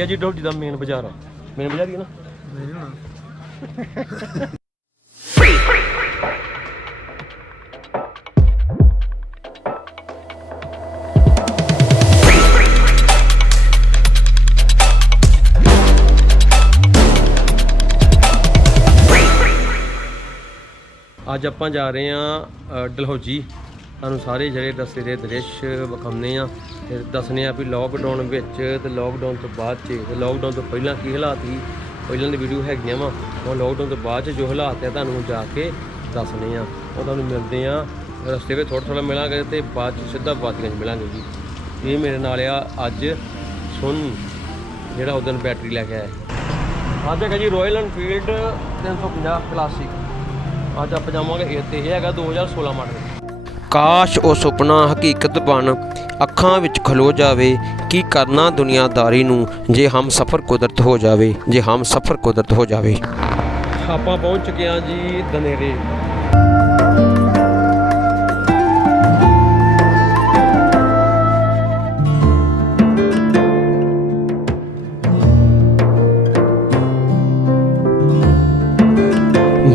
ਆ ਜੀ ਡਲਹੌਜੀ ਦਾ ਮੇਨ ਬਾਜ਼ਾਰ ਆ। ਮੇਨ ਬਾਜ਼ਾਰ ਹੀ ਆ ਨਾ। ਅੱਜ ਆਪਾਂ ਜਾ ਰਹੇ ਹਾਂ ਡਲਹੌਜੀ। ਤੁਹਾਨੂੰ ਸਾਰੇ ਜਿਹੜੇ ਰਸਤੇ ਦੇ ਦ੍ਰਿਸ਼ ਵਿਖਾਉਂਦੇ ਆ ਤੇ ਦੱਸਣੇ ਆ ਵੀ ਲੋਕਡਾਊਨ ਵਿੱਚ ਤੇ ਲੋਕਡਾਊਨ ਤੋਂ ਬਾਅਦ 'ਚ ਤੇ ਲੋਕਡਾਊਨ ਤੋਂ ਪਹਿਲਾਂ ਕੀ ਹਾਲਾਤ ਸੀ। ਪਹਿਲਾਂ ਦੀ ਵੀਡੀਓ ਹੈਗੀਆਂ ਵਾ, ਉਹ ਲੋਕਡਾਊਨ ਤੋਂ ਬਾਅਦ 'ਚ ਜੋ ਹਾਲਾਤ ਆ ਤੁਹਾਨੂੰ ਜਾ ਕੇ ਦੱਸਣੇ ਆ। ਉਹ ਤੁਹਾਨੂੰ ਮਿਲਦੇ ਆ ਰਸਤੇ ਵਿੱਚ, ਥੋੜ੍ਹਾ ਮਿਲਾਂਗੇ ਤੇ ਬਾਅਦ 'ਚ ਸਿੱਧਾ ਬਾਤੀਆਂ 'ਚ ਮਿਲਾਂਗੇ ਜੀ। ਇਹ ਮੇਰੇ ਨਾਲ ਆ ਅੱਜ ਸੁਨ, ਜਿਹੜਾ ਉਦੋਂ ਬੈਟਰੀ ਲੈ ਕੇ ਆਇਆ। ਅੱਜ ਹੈਗਾ ਜੀ ਰੋਇਲ ਐਨਫੀਲਡ 350 ਕਲਾਸਿਕ। ਅੱਜ ਆਪਾਂ ਜਾਵਾਂਗੇ ਇਹ ਹੈਗਾ 2016 ਮਾਡਲ। ਕਾਸ਼ ਉਹ ਸੁਪਨਾ ਹਕੀਕਤ ਬਣ ਅੱਖਾਂ ਵਿੱਚ ਖਲੋ ਜਾਵੇ। ਕੀ ਕਰਨਾ ਦੁਨੀਆਦਾਰੀ ਨੂੰ ਜੇ ਹਮ ਸਫ਼ਰ ਕੁਦਰਤ ਹੋ ਜਾਵੇ, ਜੇ ਹਮ ਸਫ਼ਰ ਕੁਦਰਤ ਹੋ ਜਾਵੇ। ਆਪਾਂ ਪਹੁੰਚ ਚੁੱਕੇ ਹਾਂ ਜੀ ਦਨੇਰੇ।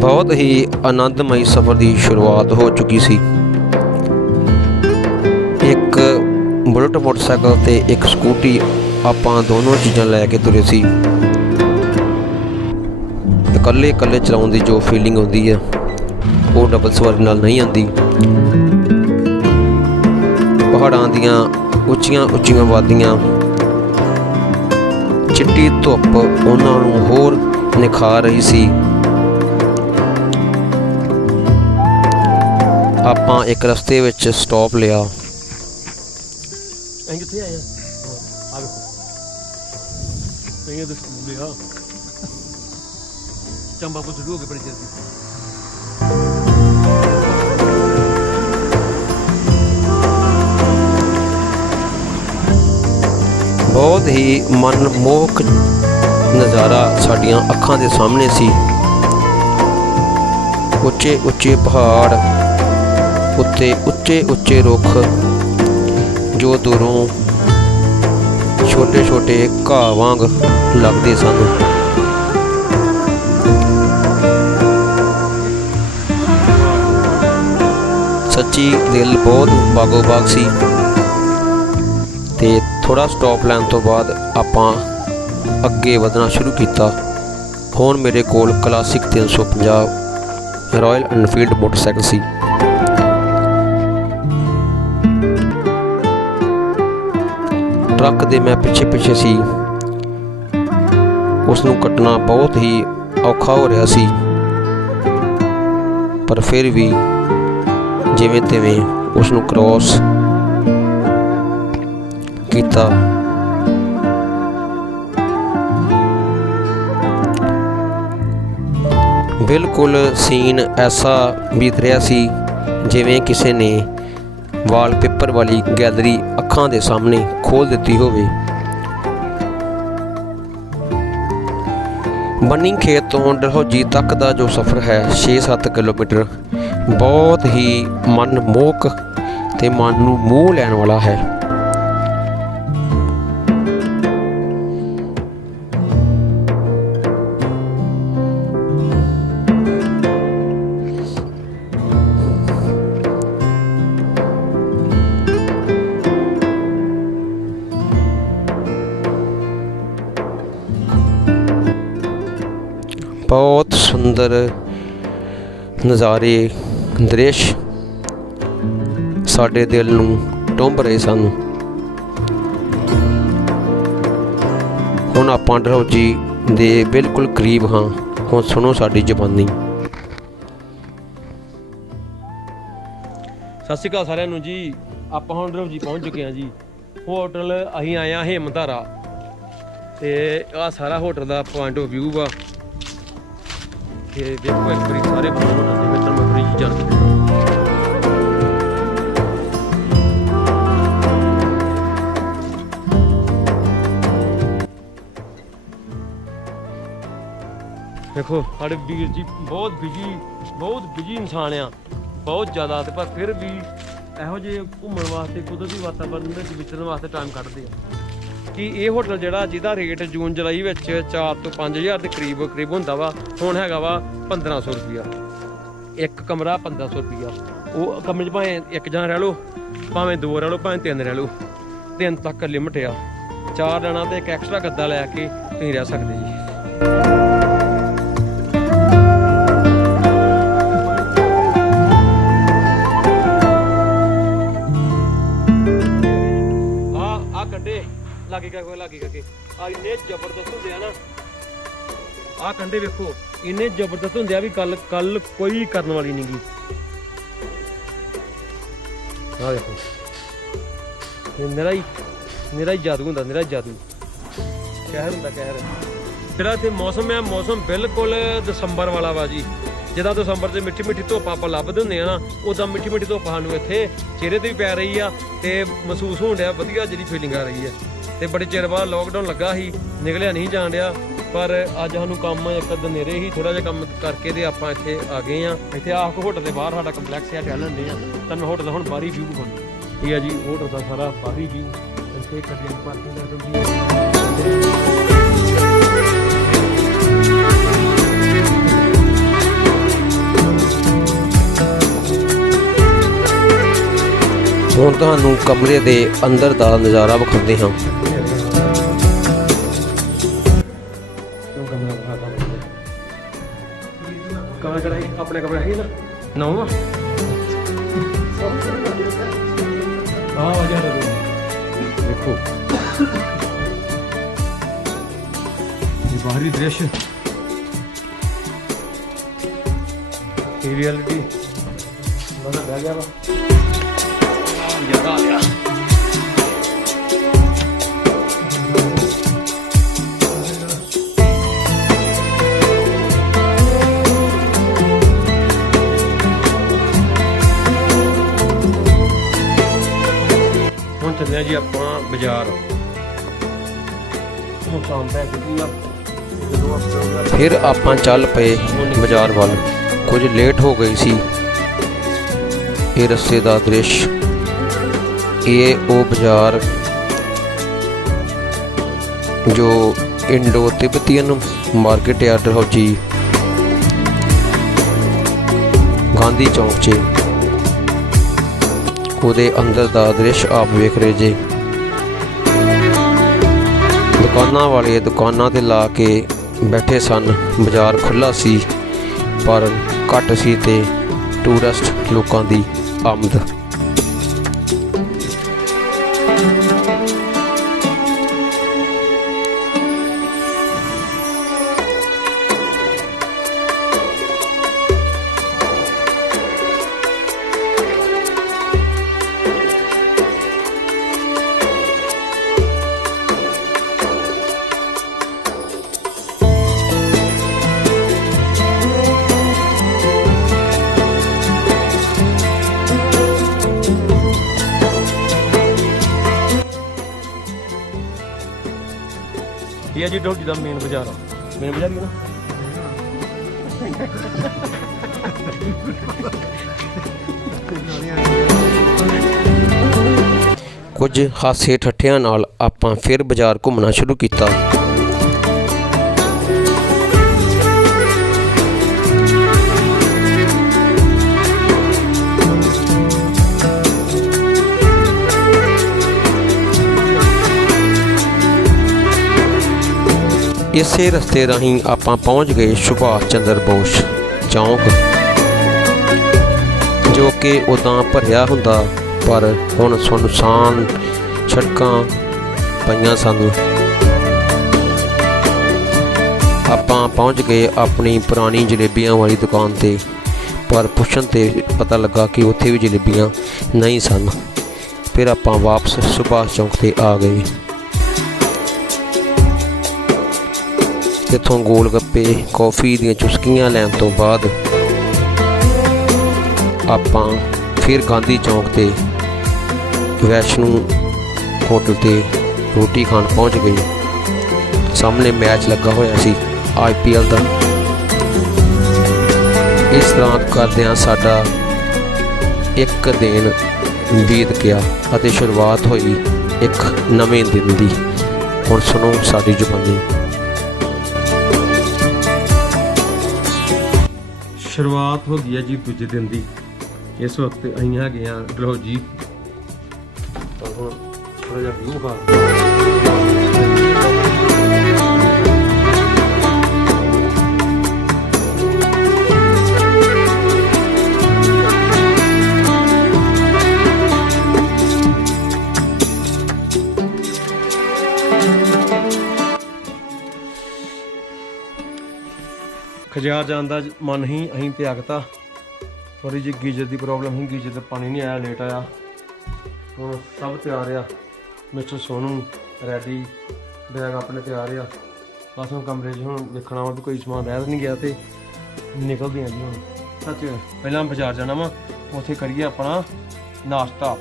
ਬਹੁਤ ਹੀ ਆਨੰਦਮਈ ਸਫ਼ਰ ਦੀ ਸ਼ੁਰੂਆਤ ਹੋ ਚੁੱਕੀ ਸੀ। ਇੱਕ ਬੁਲਟ ਮੋਟਰਸਾਈਕਲ ਤੇ ਇੱਕ ਸਕੂਟੀ, ਆਪਾਂ ਦੋਨੋਂ ਚੀਜ਼ਾਂ ਲੈ ਕੇ ਤੁਰੇ ਸੀ। ਇਕੱਲੇ ਚਲਾਉਣ ਦੀ ਜੋ ਫੀਲਿੰਗ ਆਉਂਦੀ ਆ ਉਹ ਡਬਲ ਸਵਾਰੀ ਨਾਲ ਨਹੀਂ ਆਉਂਦੀ। ਪਹਾੜਾਂ ਦੀਆਂ ਉੱਚੀਆਂ ਵਾਦੀਆਂ, ਚਿੱਟੀ ਧੁੱਪ ਉਹਨਾਂ ਨੂੰ ਹੋਰ ਨਿਖਾਰ ਰਹੀ ਸੀ। ਆਪਾਂ ਇੱਕ ਰਸਤੇ ਵਿੱਚ ਸਟਾਪ ਲਿਆ। ਅਸੀਂ ਕਿੱਥੇ ਆਏ ਆ ਵੇਖੋ, ਇਹ ਸਕੂਲ ਆ ਚੰਬਾਪੁਰ ਸ਼ੁਰੂ ਹੋ ਕੇ ਬੜੀ ਚਿਰ ਦੀ। ਬਹੁਤ ਹੀ ਮਨਮੋਹਕ ਨਜ਼ਾਰਾ ਸਾਡੀਆਂ ਅੱਖਾਂ ਦੇ ਸਾਹਮਣੇ ਸੀ। ਉੱਚੇ ਪਹਾੜ ਉੱਤੇ ਉੱਚੇ ਰੁੱਖ ਜੋ ਦੂਰੋਂ ਛੋਟੇ ਘਾਹ ਵਾਂਗ ਲੱਗਦੇ ਸਨ। ਸੱਚੀ ਦਿਲ ਬਹੁਤ ਬਾਗੋ-ਬਾਗ ਸੀ। ਤੇ ਥੋੜ੍ਹਾ ਸਟਾਪ ਲੈਣ ਤੋਂ ਬਾਅਦ ਆਪਾਂ ਅੱਗੇ ਵਧਣਾ ਸ਼ੁਰੂ ਕੀਤਾ। ਹੁਣ ਮੇਰੇ ਕੋਲ ਕਲਾਸਿਕ 350 ਰਾਇਲ ਐਨਫੀਲਡ ਮੋਟਰਸਾਈਕਲ ਸੀ। ਟਰੱਕ ਦੇ ਮੈਂ ਪਿੱਛੇ ਸੀ। ਉਸ ਨੂੰ ਕੱਟਣਾ ਬਹੁਤ ਹੀ ਔਖਾ ਹੋ ਰਿਹਾ ਸੀ, ਪਰ ਫਿਰ ਵੀ ਜਿਵੇਂ ਤਿਵੇਂ ਉਸ ਨੂੰ ਕ੍ਰੋਸ ਕੀਤਾ। ਬਿਲਕੁਲ ਸੀਨ ਐਸਾ ਬੀਤ ਰਿਹਾ ਸੀ ਜਿਵੇਂ ਕਿਸੇ ਨੇ ਵਾਲਪੇਪਰ ਵਾਲੀ ਗੈਲਰੀ ਅੱਖਾਂ ਦੇ ਸਾਹਮਣੇ ਖੋਲ੍ਹ ਦਿੱਤੀ ਹੋਵੇ। ਬੰਨੀ ਖੇਤ ਤੋਂ ਡਲਹੌਜੀ ਤੱਕ ਦਾ ਜੋ ਸਫ਼ਰ ਹੈ 6-7 ਕਿਲੋਮੀਟਰ, ਬਹੁਤ ਹੀ ਮਨਮੋਹਕ ਤੇ ਮਨ ਨੂੰ ਮੋਹ ਲੈਣ ਵਾਲਾ ਹੈ। ਬਹੁਤ ਸੁੰਦਰ ਨਜ਼ਾਰੇ, ਦ੍ਰਿਸ਼ ਸਾਡੇ ਦਿਲ ਨੂੰ ਟੁੰਬ ਰਹੇ ਸਨ। ਹੁਣ ਆਪਾਂ ਡਲਹੌਜੀ ਦੇ ਬਿਲਕੁਲ ਕਰੀਬ ਹਾਂ। ਹੁਣ ਸੁਣੋ ਸਾਡੀ ਜ਼ੁਬਾਨੀ। ਸਤਿ ਸ਼੍ਰੀ ਅਕਾਲ ਸਾਰਿਆਂ ਨੂੰ ਜੀ। ਆਪਾਂ ਹੁਣ ਡਲਹੌਜੀ ਪਹੁੰਚ ਚੁੱਕੇ ਹਾਂ ਜੀ। ਹੋਟਲ ਅਸੀਂ ਆਏ ਹਾਂ ਹਿੰਮਤਾਰਾ, ਤੇ ਆਹ ਸਾਰਾ hotel the point of view ਵਾ। ਤੇ ਦੇਖੋ ਇੱਕ ਵਾਰੀ ਸਾਰੇ ਬਣਾਉਣ ਦੇ ਵਿੱਚ ਮੈਂ ਫ੍ਰੀ ਜਾਣ ਕੇ ਦੇਖੋ ਸਾਡੇ ਵੀਰ ਜੀ ਬਹੁਤ ਬਿਜੀ ਇਨਸਾਨ ਆ, ਬਹੁਤ ਜ਼ਿਆਦਾ। ਤੇ ਪਰ ਫਿਰ ਵੀ ਇਹੋ ਜਿਹੇ ਘੁੰਮਣ ਵਾਸਤੇ, ਕੁਦਰਤੀ ਵਾਤਾਵਰਨ ਵਿੱਚ ਵਿਚਰਨ ਵਾਸਤੇ ਟਾਈਮ ਕੱਢਦੇ ਆ। ਬਾਕੀ ਇਹ ਹੋਟਲ ਜਿਹੜਾ ਜਿਹਦਾ ਰੇਟ ਜੂਨ ਜੁਲਾਈ ਵਿੱਚ 4 ਤੋਂ 5000 ਦੇ ਕਰੀਬ ਹੁੰਦਾ ਵਾ, ਹੁਣ ਹੈਗਾ ਵਾ 1500 ਰੁਪਈਆ। ਇੱਕ ਕਮਰਾ 1500 ਰੁਪਈਆ। ਉਹ ਕਮਰੇ 'ਚ ਭਾਵੇਂ ਇੱਕ ਜਣਾ ਰਹਿ ਲਓ, ਭਾਵੇਂ 2 ਰਹਿ ਲਓ, ਭਾਵੇਂ 3 ਰਹਿ ਲਓ, 3 ਤੱਕ ਲਿਮਟ ਆ। 4 ਜਣਾ ਤੇ ਇੱਕ ਐਕਸਟਰਾ ਗੱਦਾ ਲੈ ਕੇ ਤੁਸੀਂ ਰਹਿ ਸਕਦੇ ਜੀ। ਕੰਡੇ ਲਾਗੇ ਕਰਕੇ ਆ ਇੰਨੇ ਜ਼ਬਰਦਸਤ ਹੁੰਦੇ ਆ ਨਾ, ਆਹ ਕੰਡੇ ਵੇਖੋ ਇੰਨੇ ਜ਼ਬਰਦਸਤ ਹੁੰਦੇ ਆ ਵੀ ਕੱਲ ਕੋਈ ਕਰਨ ਵਾਲੀ ਨਹੀਂ ਗੀ। ਆਹ ਵੇਖੋ ਇਹ ਨਿਰਾ ਹੀ ਜਾਦੂ ਹੁੰਦਾ, ਨਿਰਾ ਜਾਦੂ, ਕਹਿਰ ਹੁੰਦਾ ਕਹਿਰ। ਜਿਹੜਾ ਇੱਥੇ ਮੌਸਮ ਹੈ, ਮੌਸਮ ਬਿਲਕੁਲ ਦਸੰਬਰ ਵਾਲਾ ਵਾ ਜੀ। ਜਿੱਦਾਂ ਦਸੰਬਰ 'ਚ ਮਿੱਠੀ ਧੁੱਪ ਆਪਾਂ ਲੱਭਦੇ ਹੁੰਦੇ ਆ ਨਾ, ਉੱਦਾਂ ਮਿੱਠੀ ਧੁੱਪ ਸਾਨੂੰ ਇੱਥੇ ਚਿਹਰੇ 'ਤੇ ਵੀ ਪੈ ਰਹੀ ਆ ਤੇ ਮਹਿਸੂਸ ਹੋਣ ਡਿਆ, ਵਧੀਆ ਜਿਹੜੀ ਫੀਲਿੰਗ ਆ ਰਹੀ ਹੈ। ਤੇ ਬੜੇ ਚਿਰ ਬਾਅਦ ਲੋਕਡਾਊਨ ਲੱਗਾ ਸੀ, ਨਿਕਲਿਆ ਨਹੀਂ ਜਾਣ ਡਿਆ, ਪਰ ਅੱਜ ਸਾਨੂੰ ਕੰਮ ਇੱਕ ਦਨੇਰੇ ਹੀ ਥੋੜਾ ਜਿਹਾ ਕੰਮ ਕਰਕੇ ਤੇ ਆਪਾਂ ਇੱਥੇ ਆ ਗਏ ਆ। ਇੱਥੇ ਆਹ ਹੋਟਲ ਦੇ ਬਾਹਰ ਸਾਡਾ ਕੰਪਲੈਕਸ ਆ, ਟਹਿਲਣ ਦੇ ਆ। ਤੁਹਾਨੂੰ ਹੋਟਲ ਦਾ ਹੁਣ ਬਾਹਰੀ ਵਿਊ ਵਿਖਾਉਂਦੇ। ਇਹ ਆ ਜੀ ਹੋਟਲ ਦਾ ਸਾਰਾ ਬਾਹਰੀ ਵਿਊ। ਇੱਥੇ ਗੱਡੀਆਂ ਦੀ ਪਾਰਕਿੰਗ ਕਰ ਦਿੰਦੀ ਹੈ। ਹੁਣ ਤੁਹਾਨੂੰ ਕਮਰੇ ਦੇ ਅੰਦਰ ਦਾ ਨਜ਼ਾਰਾ ਵਿਖਾਉਂਦੇ ਹਾਂ। ਕਮਰਾ ਕਿਹੜਾ ਹੈ? ਆਪਣੇ ਕਮਰਾ ਹੈ ਨਾ ਨੌਵਾਂ। ਆਹ ਵਜਾ ਦੇਖੋ ਇਹ ਬਾਹਰੀ ਦ੍ਰਿਸ਼, ਇਹ ਰਿਐਲਿਟੀ ਬੜਾ ਬਹਿ ਗਿਆ ਵਾ। ਜਗ੍ਹਾ ਆ ਗਿਆ। ਹੁਣ ਚੱਲੇ ਜੀ ਆਪਾਂ ਬਾਜ਼ਾਰ। ਹੁਣ ਸ਼ਾਮ ਪੈ ਗਈ ਆ, ਫਿਰ ਆਪਾਂ ਚੱਲ ਪਏ ਬਾਜ਼ਾਰ ਵੱਲ। ਕੁਝ ਲੇਟ ਹੋ ਗਈ ਸੀ। ਇਹ ਰਸਤੇ ਦਾ ਦ੍ਰਿਸ਼, ਇਹ ਉਹ ਬਾਜ਼ਾਰ ਜੋ ਇੰਡੋ ਤਿੱਬਤੀਅਨ ਮਾਰਕੀਟ ਹੈ ਡਲਹੌਜੀ ਗਾਂਧੀ ਚੌਂਕ 'ਚ। ਉਹਦੇ ਅੰਦਰ ਦਾ ਦ੍ਰਿਸ਼ ਆਪ ਵੇਖ ਰਹੇ ਜੇ। ਦੁਕਾਨਾਂ ਵਾਲੇ ਦੁਕਾਨਾਂ ਤੇ ਲਾ ਕੇ ਬੈਠੇ ਸਨ। ਬਾਜ਼ਾਰ ਖੁੱਲ੍ਹਾ ਸੀ ਪਰ ਘੱਟ ਸੀ ਤੇ ਟੂਰਿਸਟ ਲੋਕਾਂ ਦੀ ਆਮਦ। ਇਹ ਜੀ ਡਲਹੌਜੀ ਦਾ ਮੇਨ ਬਾਜ਼ਾਰ ਆ। ਮੇਨ ਬਾਜ਼ਾਰ ਹੀ ਨਾ। ਕੁਝ ਹਾਸੇ ਠੱਠਿਆਂ ਨਾਲ ਆਪਾਂ ਫਿਰ ਬਾਜ਼ਾਰ ਘੁੰਮਣਾ ਸ਼ੁਰੂ ਕੀਤਾ। ਇਸੇ ਰਸਤੇ ਰਾਹੀਂ ਆਪਾਂ ਪਹੁੰਚ ਗਏ ਸੁਭਾਸ਼ ਚੰਦਰ ਬੋਸ ਚੌਂਕ, ਜੋ ਕਿ ਉਦਾਂ ਭਰਿਆ ਹੁੰਦਾ ਪਰ ਹੁਣ ਸੁੰਨਸਾਨ ਸੜਕਾਂ ਪਈਆਂ ਸਨ। ਆਪਾਂ ਪਹੁੰਚ ਗਏ ਆਪਣੀ ਪੁਰਾਣੀ ਜਲੇਬੀਆਂ ਵਾਲੀ ਦੁਕਾਨ ਤੇ, ਪਰ ਪੁੱਛਣ ਤੇ ਪਤਾ ਲੱਗਾ ਕਿ ਉੱਥੇ ਵੀ ਜਲੇਬੀਆਂ ਨਹੀਂ ਸਨ। ਫਿਰ ਆਪਾਂ ਵਾਪਸ ਸੁਭਾਸ਼ ਚੌਂਕ ਤੇ ਆ ਗਏ। ਇੱਥੋਂ ਗੋਲ ਗੱਪੇ ਕੌਫੀ ਦੀਆਂ ਚੁਸਕੀਆਂ ਲੈਣ ਤੋਂ ਬਾਅਦ ਆਪਾਂ ਫਿਰ ਗਾਂਧੀ ਚੌਂਕ ਤੇ ਵੈਸ਼ਨੂ ਹੋਟਲ ਤੇ ਰੋਟੀ ਖਾਣ ਪਹੁੰਚ ਗਏ। ਸਾਹਮਣੇ ਮੈਚ ਲੱਗਾ ਹੋਇਆ ਸੀ IPL ਦਾ। ਇਸ ਤਰ੍ਹਾਂ ਕਰਦਿਆਂ ਸਾਡਾ ਇੱਕ ਦਿਨ ਬੀਤ ਗਿਆ ਅਤੇ ਸ਼ੁਰੂਆਤ ਹੋਈ ਇੱਕ ਨਵੇਂ ਦਿਨ ਦੀ। ਹੁਣ ਸੁਣੋ ਸਾਡੀ ਜ਼ੁਬਾਨੀ। ਸ਼ੁਰੂਆਤ ਹੋ ਗਈ ਹੈ ਜੀ ਦੂਜੇ ਦਿਨ ਦੀ। ਇਸ ਵਕਤ ਅਸੀਂ ਹੈਗੇ ਆ ਡਲਹੌਜੀ। ਤਾਂ ਹੁਣ ਥੋੜਾ ਜਿਹਾ ਵਿਊ ਖਾ ਖਜਿਆਰ ਜਾਣ ਦਾ ਮਨ ਹੀ ਅਸੀਂ ਤਿਆਗਤਾ। ਥੋੜੀ ਜਿਹੀ ਗੀਜ਼ਰ ਦੀ ਪ੍ਰੋਬਲਮ ਸੀ, ਗੀਜ਼ਰ ਦਾ ਪਾਣੀ ਨਹੀਂ ਆਇਆ, ਲੇਟ ਆਇਆ। ਹੁਣ ਸਭ ਤਿਆਰ ਆ। ਮਿਸਟਰ ਸੋਨੂ ਰੈਡੀ, ਬੈਗ ਆਪਣੇ ਤਿਆਰ ਆ। ਬਸ ਹੁਣ ਕਮਰੇ 'ਚ ਹੁਣ ਦੇਖਣਾ ਵਾ ਵੀ ਕੋਈ ਸਮਾਨ ਰਹਿ ਤਾਂ ਨਹੀਂ ਗਿਆ, ਤੇ ਨਿਕਲਦੇ ਆ ਜੀ ਹੁਣ। ਸੱਚ ਪਹਿਲਾਂ ਬਾਜ਼ਾਰ ਜਾਣਾ ਵਾ, ਉੱਥੇ ਕਰੀਏ ਆਪਣਾ ਨਾਸ਼ਤਾ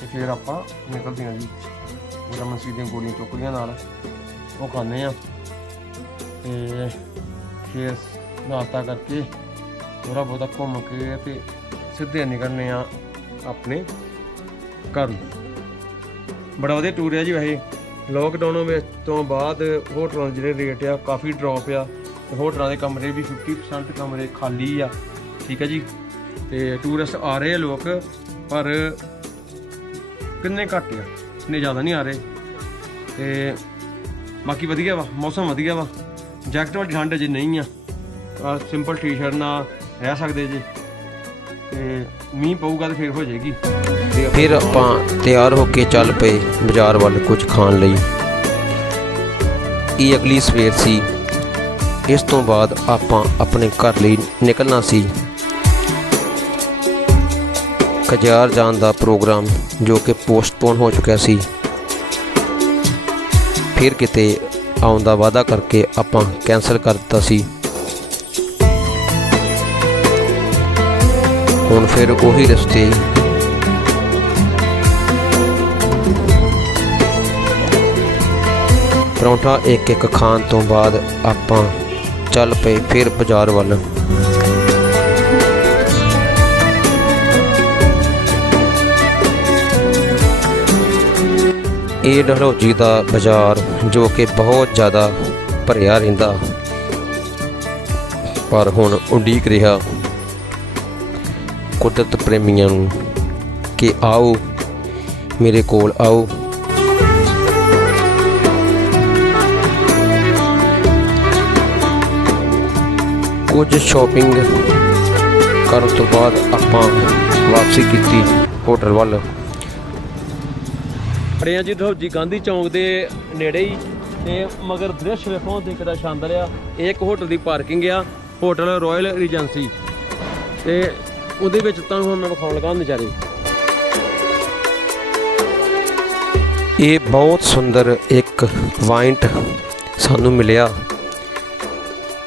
ਤੇ ਫਿਰ ਆਪਾਂ ਨਿਕਲਦੇ ਆ ਜੀ। ਵਿਟਾਮਿਨ ਸੀ ਦੀਆਂ ਗੋਲੀਆਂ ਟੋਕਰੀਆਂ ਨਾਲ ਉਹ ਖਾਂਦੇ ਆ, ਤੇ ਫਿਰ ਨਾਸ਼ਤਾ ਕਰਕੇ ਥੋੜ੍ਹਾ ਬਹੁਤਾ ਘੁੰਮ ਕੇ ਤੇ ਸਿੱਧੇ ਨਿਕਲਣੇ ਆ ਆਪਣੇ ਘਰ ਨੂੰ। ਬੜਾ ਵਧੀਆ ਟੂਰ ਆ ਜੀ। ਵੈਸੇ ਲੋਕਡਾਊਨ ਵਿੱਚ ਤੋਂ ਬਾਅਦ ਹੋਟਲਾਂ ਦੇ ਜਿਹੜੇ ਰੇਟ ਆ ਕਾਫੀ ਡਰੋਪ ਆ, ਤੇ ਹੋਟਲਾਂ ਦੇ ਕਮਰੇ ਵੀ 50% ਕਮਰੇ ਖਾਲੀ ਆ। ਠੀਕ ਹੈ ਜੀ। ਤੇ ਟੂਰਿਸਟ ਆ ਰਹੇ ਆ ਲੋਕ, ਪਰ ਕਿੰਨੇ ਘੱਟ ਆ, ਇੰਨੇ ਜ਼ਿਆਦਾ ਨਹੀਂ ਆ ਰਹੇ। ਤੇ ਬਾਕੀ ਵਧੀਆ ਵਾ, ਮੌਸਮ ਵਧੀਆ ਵਾ। ਜੈਕਟ ਵਾਲੀ ਠੰਡ ਅਜੇ ਨਹੀਂ ਆ, ਸਿੰਪਲ ਟੀ-ਸ਼ਰਟ ਨਾਲ ਰਹਿ ਸਕਦੇ ਜੀ। ਤੇ ਮੀਂਹ ਪਊਗਾ ਤੇ ਫਿਰ ਹੋ ਜਾਏਗੀ। ਫਿਰ ਆਪਾਂ ਤਿਆਰ ਹੋ ਕੇ ਚੱਲ ਪਏ ਬਾਜ਼ਾਰ ਵੱਲ ਕੁਝ ਖਾਣ ਲਈ। ਇਹ ਅਗਲੀ ਸਵੇਰ ਸੀ। ਇਸ ਤੋਂ ਬਾਅਦ ਆਪਾਂ ਆਪਣੇ ਘਰ ਲਈ ਨਿਕਲਣਾ ਸੀ। ਖਜਿਆਰ ਜਾਣ ਦਾ ਪ੍ਰੋਗਰਾਮ ਜੋ ਕਿ ਪੋਸਟਪੋਨ ਹੋ ਚੁੱਕਿਆ ਸੀ, ਫਿਰ ਕਿਤੇ ਆਉਣ ਦਾ ਵਾਅਦਾ ਕਰਕੇ ਆਪਾਂ ਕੈਂਸਲ ਕਰ ਦਿੱਤਾ ਸੀ। ਹੁਣ ਫਿਰ ਉਹੀ ਰਸਤੇ ਪਰੌਂਠਾ ਇੱਕ ਇੱਕ ਖਾਣ ਤੋਂ ਬਾਅਦ ਆਪਾਂ ਚੱਲ ਪਏ ਫਿਰ ਬਾਜ਼ਾਰ ਵੱਲ। ਇਹ ਡਲਹੌਜੀ ਦਾ ਬਾਜ਼ਾਰ ਜੋ ਕਿ ਬਹੁਤ ਜ਼ਿਆਦਾ ਭਰਿਆ ਰਹਿੰਦਾ, ਪਰ ਹੁਣ ਉਡੀਕ ਰਿਹਾ ਕੁਦਰਤ ਪ੍ਰੇਮੀਆਂ ਨੂੰ ਕਿ ਆਓ ਮੇਰੇ ਕੋਲ ਆਓ। ਕੁਝ ਸ਼ਾਪਿੰਗ ਕਰਨ ਤੋਂ ਬਾਅਦ ਆਪਾਂ ਵਾਪਸੀ ਕੀਤੀ ਹੋਟਲ ਵੱਲ। ਖੜੇ ਆ ਜੀ ਡਲਹੌਜੀ ਗਾਂਧੀ ਚੌਂਕ ਦੇ ਨੇੜੇ ਹੀ, ਤੇ ਮਗਰ ਦ੍ਰਿਸ਼ ਵੇਖੋ ਤੇ ਕਿੱਡਾ ਸ਼ਾਨਦਾਰ ਆ। ਇਹ ਇੱਕ ਹੋਟਲ ਦੀ ਪਾਰਕਿੰਗ ਆ, ਹੋਟਲ ਰਾਇਲ ਰੀਜੈਂਸੀ, ਤੇ ਉਹਦੇ ਵਿੱਚ ਤੁਹਾਨੂੰ ਹੁਣ ਮੈਂ ਵਿਖਾਉਣ ਲੱਗਾ ਨਜ਼ਾਰੇ। ਇਹ ਬਹੁਤ ਸੁੰਦਰ ਇੱਕ ਪੁਆਇੰਟ ਸਾਨੂੰ ਮਿਲਿਆ।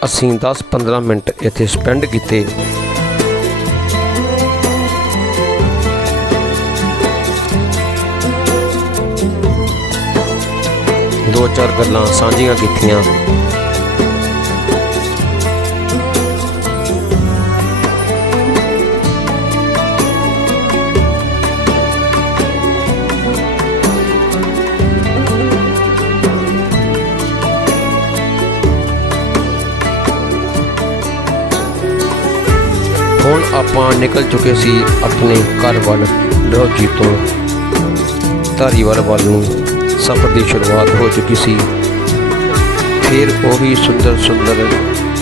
ਅਸੀਂ 10-15 ਮਿੰਟ ਇੱਥੇ ਸਪੈਂਡ ਕੀਤੇ। ਦੋ ਚਾਰ ਗੱਲਾਂ ਸਾਂਝੀਆਂ ਕੀਤੀਆਂ। ਹੁਣ ਆਪਾਂ ਨਿਕਲ ਚੁੱਕੇ ਸੀ ਆਪਣੇ ਘਰ ਵੱਲ। ਡਲਹੌਜੀ ਤੋਂ ਧਾਰੀਵਾਲ ਵੱਲ ਨੂੰ ਸਫ਼ਰ ਦੀ ਸ਼ੁਰੂਆਤ ਹੋ ਚੁੱਕੀ ਸੀ। ਫਿਰ ਉਹੀ ਸੁੰਦਰ ਸੁੰਦਰ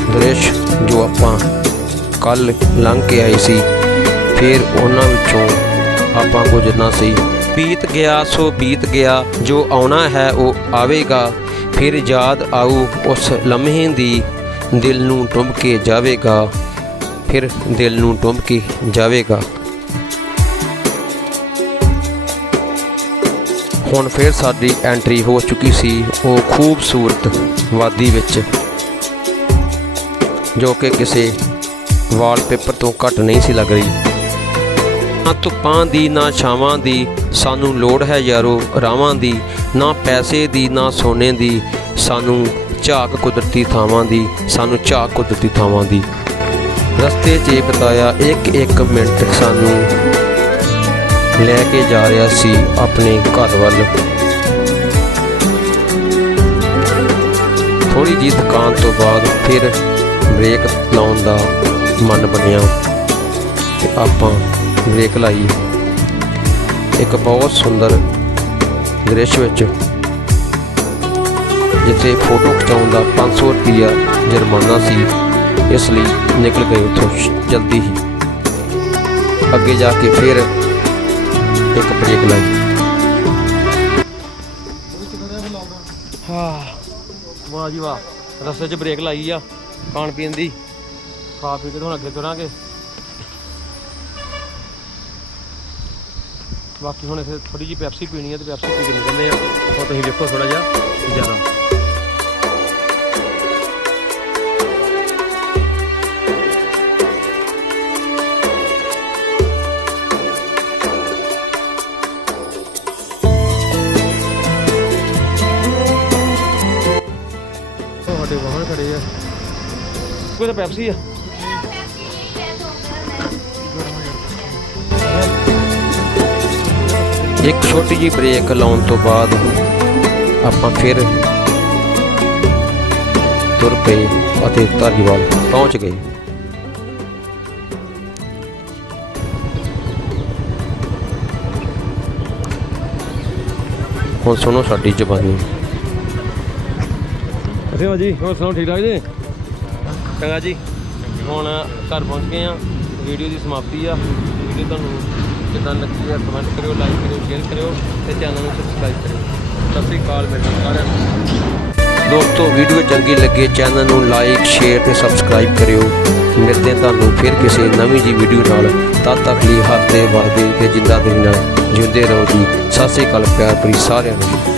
ਦ੍ਰਿਸ਼ ਜੋ ਆਪਾਂ ਕੱਲ੍ਹ ਲੰਘ ਕੇ ਆਏ ਸੀ, ਫਿਰ ਉਹਨਾਂ ਵਿੱਚੋਂ ਆਪਾਂ ਗੁਜ਼ਰਨਾ ਸੀ। ਬੀਤ ਗਿਆ ਸੋ ਬੀਤ ਗਿਆ, ਜੋ ਆਉਣਾ ਹੈ ਉਹ ਆਵੇਗਾ। ਫਿਰ ਯਾਦ ਆਊ ਉਸ ਲਮਹੇ ਦੀ, ਦਿਲ ਨੂੰ ਟੁੰਬ ਕੇ ਜਾਵੇਗਾ। ਫਿਰ ਦਿਲ ਨੂੰ ਟੁੰਬ ਕੇ ਜਾਵੇਗਾ। ਹੁਣ ਫਿਰ ਸਾਡੀ ਐਂਟਰੀ ਹੋ ਚੁੱਕੀ ਸੀ ਉਹ ਖੂਬਸੂਰਤ ਵਾਦੀ ਵਿੱਚ, ਜੋ ਕਿ ਕਿਸੇ ਵਾਲਪੇਪਰ ਤੋਂ ਘੱਟ ਨਹੀਂ ਸੀ ਲੱਗ ਰਹੀ। ਨਾ ਧੁੱਪਾਂ ਦੀ ਨਾ ਛਾਵਾਂ ਦੀ, ਸਾਨੂੰ ਲੋੜ ਹੈ ਯਾਰੋ ਰਾਵਾਂ ਦੀ। ਨਾ ਪੈਸੇ ਦੀ ਨਾ ਸੋਨੇ ਦੀ, ਸਾਨੂੰ ਝਾਕ ਕੁਦਰਤੀ ਥਾਵਾਂ ਦੀ, ਸਾਨੂੰ ਝਾਕ ਕੁਦਰਤੀ ਥਾਵਾਂ ਦੀ। ਰਸਤੇ 'ਚ ਬਿਤਾਇਆ ਇੱਕ ਇੱਕ ਮਿੰਟ ਸਾਨੂੰ ਲੈ ਕੇ ਜਾ ਰਿਹਾ ਸੀ ਆਪਣੇ ਘਰ ਵੱਲ। ਥੋੜ੍ਹੀ ਜਿਹੀ ਥਕਾਨ ਤੋਂ ਬਾਅਦ ਫਿਰ ਬ੍ਰੇਕ ਲਾਉਣ ਦਾ ਮਨ ਬਣਿਆ ਤੇ ਆਪਾਂ ਬ੍ਰੇਕ ਲਾਈ। ਇੱਕ ਬਹੁਤ ਸੁੰਦਰ ਦ੍ਰਿਸ਼ ਵਿੱਚ ਜਿੱਥੇ ਫੋਟੋ ਖਿਚਾਉਣ ਦਾ 500 ਰੁਪਈਆ ਜੁਰਮਾਨਾ ਸੀ, ਇਸ ਲਈ ਨਿਕਲ ਗਏ ਉੱਥੋਂ ਜਲਦੀ ਹੀ। ਅੱਗੇ ਜਾ ਕੇ ਫਿਰ ਇੱਕ ਬ੍ਰੇਕ ਲਾਈ। ਵਾਹ ਜੀ ਵਾਹ, ਰਸਤੇ 'ਚ ਬ੍ਰੇਕ ਲਾਈ ਆ ਖਾਣ ਪੀਣ ਦੀ, ਖਾ ਪੀ ਕੇ ਹੁਣ ਅੱਗੇ ਤੁਰਾਂਗੇ। ਬਾਕੀ ਹੁਣ ਇੱਥੇ ਥੋੜੀ ਜਿਹੀ ਪੈਪਸੀ ਪੀਣੀ ਹੈ ਤੇ ਪੈਪਸੀ ਪੀ ਕੇ ਨਿਕਲਦੇ ਆ। ਹੁਣ ਤੁਸੀਂ ਵੇਖੋ ਥੋੜਾ ਜਿਹਾ ਨਜ਼ਾਰਾ। ਸਾਡੇ ਵਾਹਨ ਖੜੇ ਆ, ਕੋਈ ਤਾਂ ਪੈਪਸੀ ਆ। ਇੱਕ ਛੋਟੀ ਜਿਹੀ ਬ੍ਰੇਕ ਲਾਉਣ ਤੋਂ ਬਾਅਦ ਆਪਾਂ ਫਿਰ ਤੁਰ ਪਏ ਅਤੇ ਧਾਰੀਵਾਲ ਪਹੁੰਚ ਗਏ। ਹੁਣ ਸੁਣੋ ਸਾਡੀ ਜ਼ਬਾਨੀ। ਅਸੀਂ ਭਾਜੀ ਹੋਰ ਸੁਣਾਓ, ਠੀਕ ਠਾਕ ਜੀ? ਚੰਗਾ ਜੀ, ਹੁਣ ਘਰ ਪਹੁੰਚ ਗਏ ਆ। ਵੀਡੀਓ ਦੀ ਸਮਾਪਤੀ ਆ। ਵੀਡੀਓ ਤੁਹਾਨੂੰ ਕਿੱਦਾਂ ਲੱਗੀ ਆ ਕਮੈਂਟ ਕਰਿਓ, ਲਾਈਕ ਕਰਿਓ, ਸ਼ੇਅਰ ਕਰਿਓ ਤੇ ਚੈਨਲ ਨੂੰ ਸਬਸਕ੍ਰਾਈਬ ਕਰਿਓ। ਸਤਿ ਸ਼੍ਰੀ ਅਕਾਲ ਮੇਰੇ ਸਾਰਿਆਂ ਨੂੰ। ਦੋਸਤੋ ਵੀਡੀਓ ਚੰਗੀ ਲੱਗੇ ਚੈਨਲ ਨੂੰ ਲਾਈਕ ਸ਼ੇਅਰ ਤੇ ਸਬਸਕ੍ਰਾਈਬ ਕਰਿਓ। ਮਿਲਦੇ ਹਾਂ ਤੁਹਾਨੂੰ ਫਿਰ ਕਿਸੇ ਨਵੀਂ ਜੀ ਵੀਡੀਓ ਨਾਲ। ਤਦ ਤੱਕ ਲਈ ਹੱਸਦੇ ਵਸਦੇ ਤੇ ਜਿੰਦਾ ਦਿਲ ਨਾਲ ਜਿਉਂਦੇ ਰਹੋ ਜੀ। ਸਤਿ ਸ਼੍ਰੀ ਅਕਾਲ ਪਿਆਰ ਭਰੀ ਸਾਰਿਆਂ ਨੂੰ।